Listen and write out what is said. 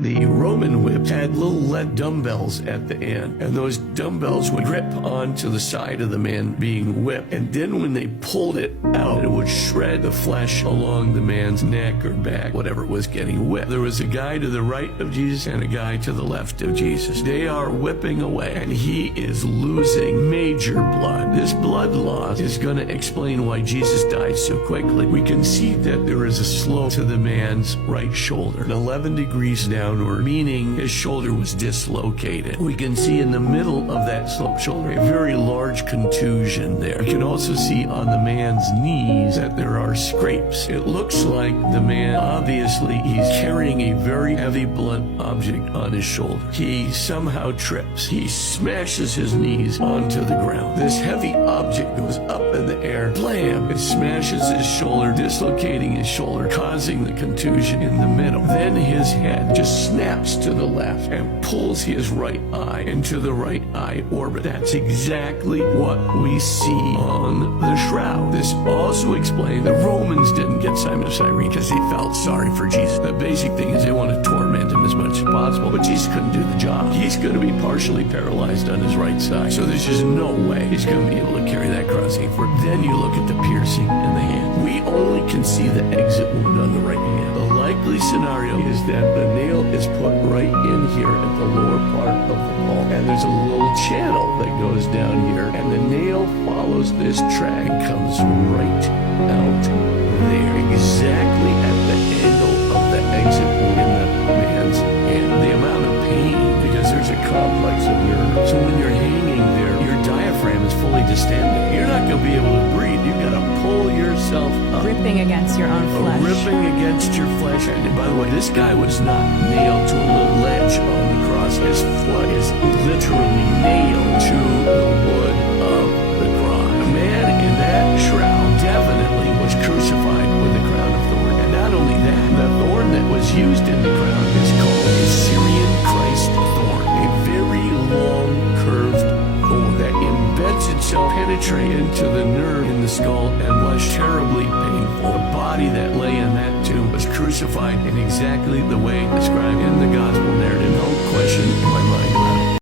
The Roman whip had little lead dumbbells at the end, and those dumbbells would grip onto the side of the man being whipped. And then when they pulled it out, it would shred the flesh along the man's neck or back, whatever was getting whipped. There was a guy to the right of Jesus and a guy to the left of Jesus. They are whipping away, and he is losing major blood. This blood loss is going to explain why Jesus died so quickly. We can see that there is a slope to the man's right shoulder, 11 degrees downward, meaning his shoulder was dislocated. We can see in the middle of that slope shoulder a very large contusion there. You can also see on the man's knees that there are scrapes. It looks like the man, obviously, he's carrying a very heavy blunt object on his shoulder. He somehow trips. He smashes his knees onto the ground. This heavy object goes up in the air. Blam! It smashes his shoulder, dislocating his shoulder, causing the contusion in the middle. Then his head just snaps to the left and pulls his right eye into the right eye orbit. That's exactly what we see on the shroud. This also explains the Romans didn't get Simon of Cyrene because they felt sorry for Jesus. The basic thing is they want to torment him as much as possible, but Jesus couldn't do the job. He's going to be partially paralyzed on his right side, so there's just no way he's going to be able to carry that cross anymore. Then you look at the piercing in the hand. We only can see the exit wound on the right hand. The likely scenario is that the nail is put right in here at the lower part of the palm, and there's a little channel that goes down here, and the nail follows this track and comes right out there, exactly at the angle of the exit in the man's hand. The amount of pain, because there's a complex of nerves, so when you're hanging there, your diaphragm is fully distended. You're not going to be able to breathe. You've got to pull yourself up. Ripping against your own flesh. Ripping against your flesh. And by the way, this guy was not nailed to a little ledge on the cross. His foot is literally nailed to the wood of the cross. A man in that shroud definitely was crucified with a crown of thorns. And not only that, the thorn that was used in the crown is called a Syrian Christ thorn, a very long, curved thorn that embeds itself, penetrate into the nerve in the skull, and was terribly painful. The body that lay in that tomb was crucified in exactly the way described in the gospel narrative. No question in my mind.